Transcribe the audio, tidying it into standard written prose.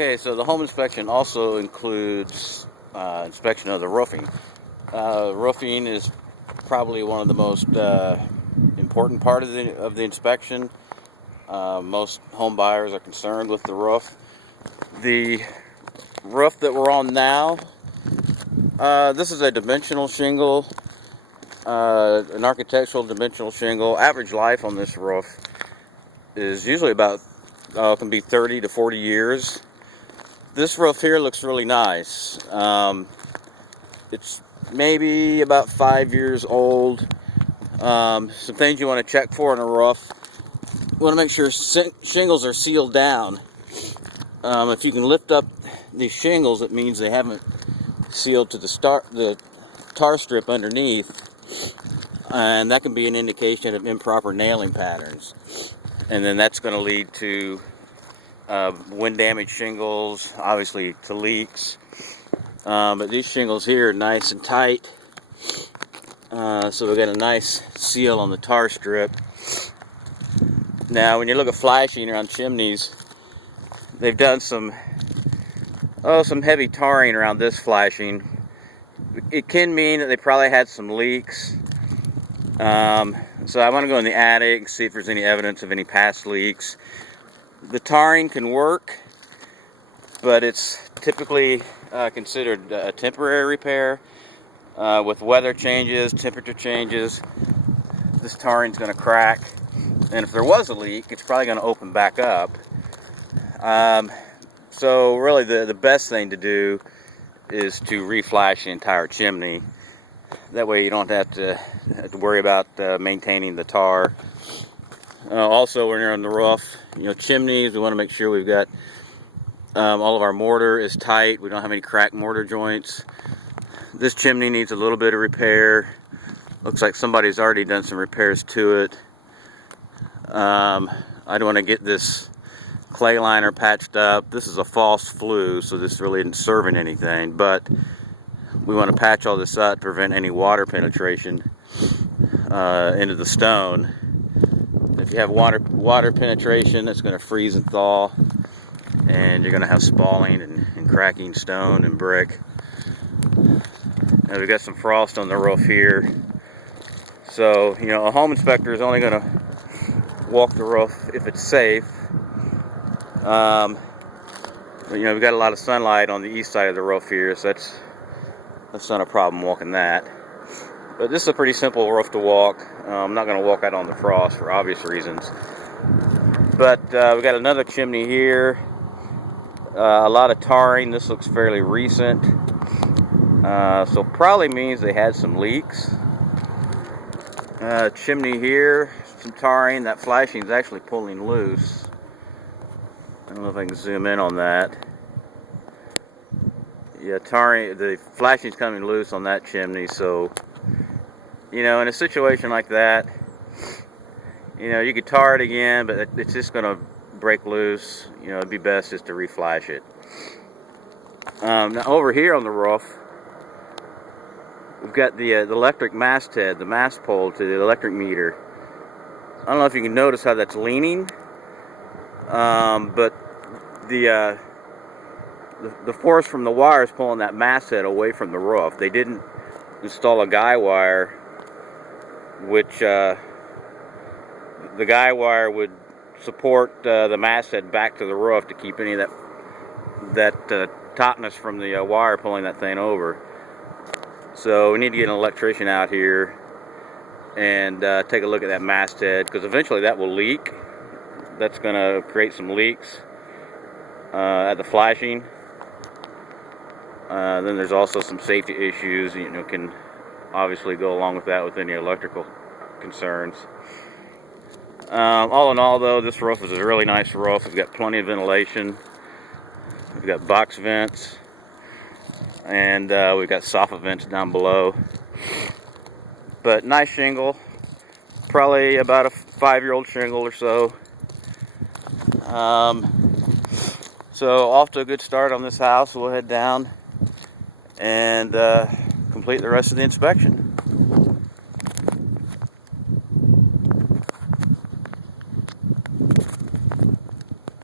Okay, so the home inspection also includes inspection of the roofing. Roofing is probably one of the most important part of the inspection. Most home buyers are concerned with the roof. The roof that we're on now, this is a dimensional shingle, an architectural dimensional shingle. Average life on this roof is usually about can be 30 to 40 years. This roof here looks really nice. It's maybe about 5 years old. Some things you want to check for in a roof. You want to make sure shingles are sealed down. If you can lift up these shingles, it means they haven't sealed to the tar strip underneath, and that can be an indication of improper nailing patterns. And then that's going to lead to wind damaged shingles, obviously to leaks. But these shingles here are nice and tight, so we've got a nice seal on the tar strip. Now when you look at flashing around chimneys, they've done some heavy tarring around this flashing. It can mean that they probably had some leaks. So I want to go in the attic and see if there's any evidence of any past leaks. The tarring can work, but it's typically considered a temporary repair. With weather changes, temperature changes, this tarring is going to crack, and if there was a leak, it's probably going to open back up. So really the best thing to do is to reflash the entire chimney. That way you don't have to worry about maintaining the tar. Also, when you're on the roof, chimneys, we want to make sure we've got all of our mortar is tight. We don't have any cracked mortar joints. This chimney needs a little bit of repair. Looks like somebody's already done some repairs to it. I don't want to get this clay liner patched up. This is a false flue, so this really isn't serving anything, but we want to patch all this up to prevent any water penetration into the stone. If you have water penetration, it's going to freeze and thaw, and you're going to have spalling and cracking stone and brick. Now we've got some frost on the roof here, so a home inspector is only going to walk the roof if it's safe. We've got a lot of sunlight on the east side of the roof here, so that's not a problem walking that. But this is a pretty simple roof to walk. I'm not going to walk out on the frost for obvious reasons. But we've got another chimney here. A lot of tarring. This looks fairly recent. So probably means they had some leaks. Chimney here, some tarring. That flashing is actually pulling loose. I don't know if I can zoom in on that. Yeah, tarring, the flashing's coming loose on that chimney, so in a situation like that, you could tar it again, but it's just going to break loose. It'd be best just to reflash it. Now over here on the roof, we've got the electric masthead, the mast pole to the electric meter. I don't know if you can notice how that's leaning, but the force from the wire is pulling that masthead away from the roof. They didn't install a guy wire, which the guy wire would support the masthead back to the roof to keep any of that tautness from the wire pulling that thing over. So we need to get an electrician out here and take a look at that masthead, because eventually that will leak. That's going to create some leaks at the flashing. Then there's also some safety issues, can obviously go along with that with any electrical concerns. All in all, though, this roof is a really nice roof. We've got plenty of ventilation. We've got box vents, and we've got soffit vents down below. But nice shingle, probably about a 5-year-old shingle or so. So off to a good start on this house. We'll head down and complete the rest of the inspection.